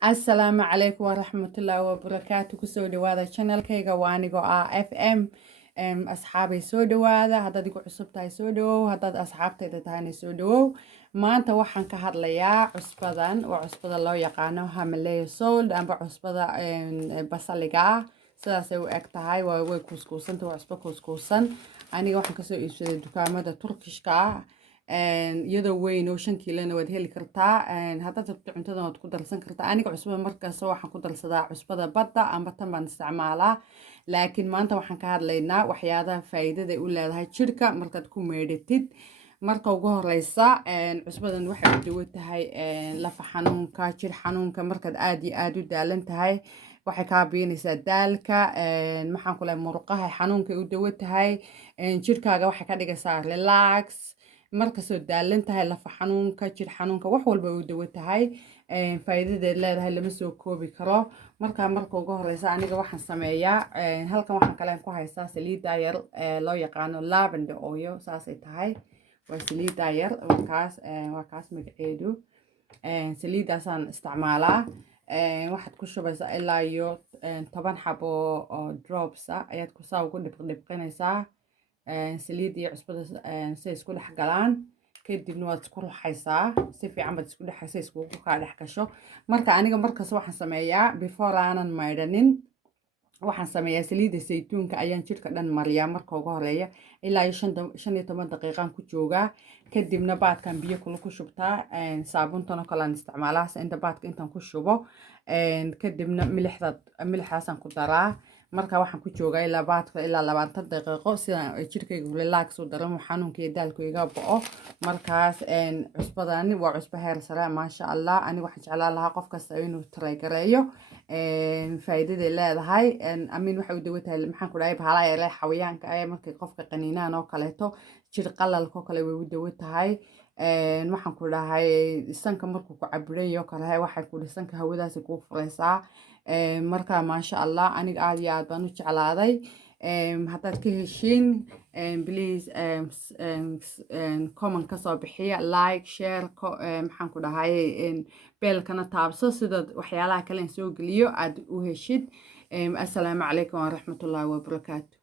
Asalaamu calaykum waraxmatullaahi wabarakaatu. Kusoo dhawaada channelkayga waa anigoo ah FM. Asxaabay soo dhawaada. Haddaad igu cusub tahay soo dhawow, haddaad asxaabtayda tahayna soo dhawow. Maanta waxaan ka hadlayaa cusbadan, waa cusbada loo yaqaano Himalaya Salt amba cusbada basaliga ah. Sidaasay u eg tahay, way kuuskuusanta, waa cusbo kuuskuusan. Aniga waxaan kasoo iibsaday dukaamada Turkishka ah. iyadoo weyn oo 5 kiilona waad heli kartaa. haddaad rabto cuntada waad ku darsan kartaa. Aniga cusbada markaas waxaan ku darsadaa cusbada badda amba tan baan isticmaalaa. Laakiin maanta waxaan ka hadlaynaa waxyaalaha faa'iidada u leedahay jirka markaad ku meedhatid. Marka ugu horeysa cusbadan waxay u dawo tahay lafa xanuunka, jir xanuunka markaad aad iyo aad u daalan tahay. waxay kaa biinaysaa daalka, maxaan ku leeyahay murqaha xanuunka u dawo tahay. jirkaaga waxay ka dhigaysaa relax. markasoo daalan tahay lafa xanuunka, jir xanuunka, wax walba u dawo tahay. faa'iidadeed leedahay lama soo koobi karo. marka ugu horeysa aniga waxaan sameeyaa halkan waxaan kale ku haystaa saliid yar loo yaqaano lavender oil, saasay tahay. waa saliid yar, waa kaas magaceedu. saliidaasaan isticmaalaa. waxaad ku shubaysaa ilaa iyo 10 xabo oo drops ah ayaad ku saa ugu dhibqinaysaa. saliid iyo cusbada si isku dhex galaan. kadibna waad isku ruxaysaa si fiican baad isku dhexaysaa iskugu kaa dhex gasho. marka aniga markaas waxaan sameeyaa before aanan maydhanin. waxaan sameeyaa saliidda saytuunka ayaan jirka dhan mariyaa marka ugu horeeya ilaa iyo 15 daqiiqaan ku joogaa. kadibna baadkan biyo kula ku shubtaa. saabuuntan oo kale aan isticmaalaa inta baadka intaan ku shubo. kadibna milixdaasaan ku daraa. marka waxaan ku joogaa ilaa baadka ilaa 20 daqiiqo sida jirkaygu relax u dareemo xanuunka iyo daalku iga bo'o. markaas cusbadani waa cusbo heer sare maasha Allah. ani waxaan jeclaan lahaa qof kasta inuu try gareeyo. faa'iidaday leedahay. amin waxay u dawo tahay maxaan ku dhahay bahalaha yar xawayaanka ay markay qofka qaniinaan oo kaleeto jir qalalka oo kale way u dawo tahay. waxaan ku dhahay sanka markuu ku cabirayo kale waxay ku dhisanka hawadaasi ku furaysaa. marka maasha Allah aniga aad iyo aad baan u jeclaaday. haddaad ka heshiin please comment ka soo bixiya, like, share, maxaan ku dhahay beelkana taabso sida waxyaalaha kale aan soo geliyo aad u heshid. assalaamu calaykum waraxmatullaahi wabarakaatu.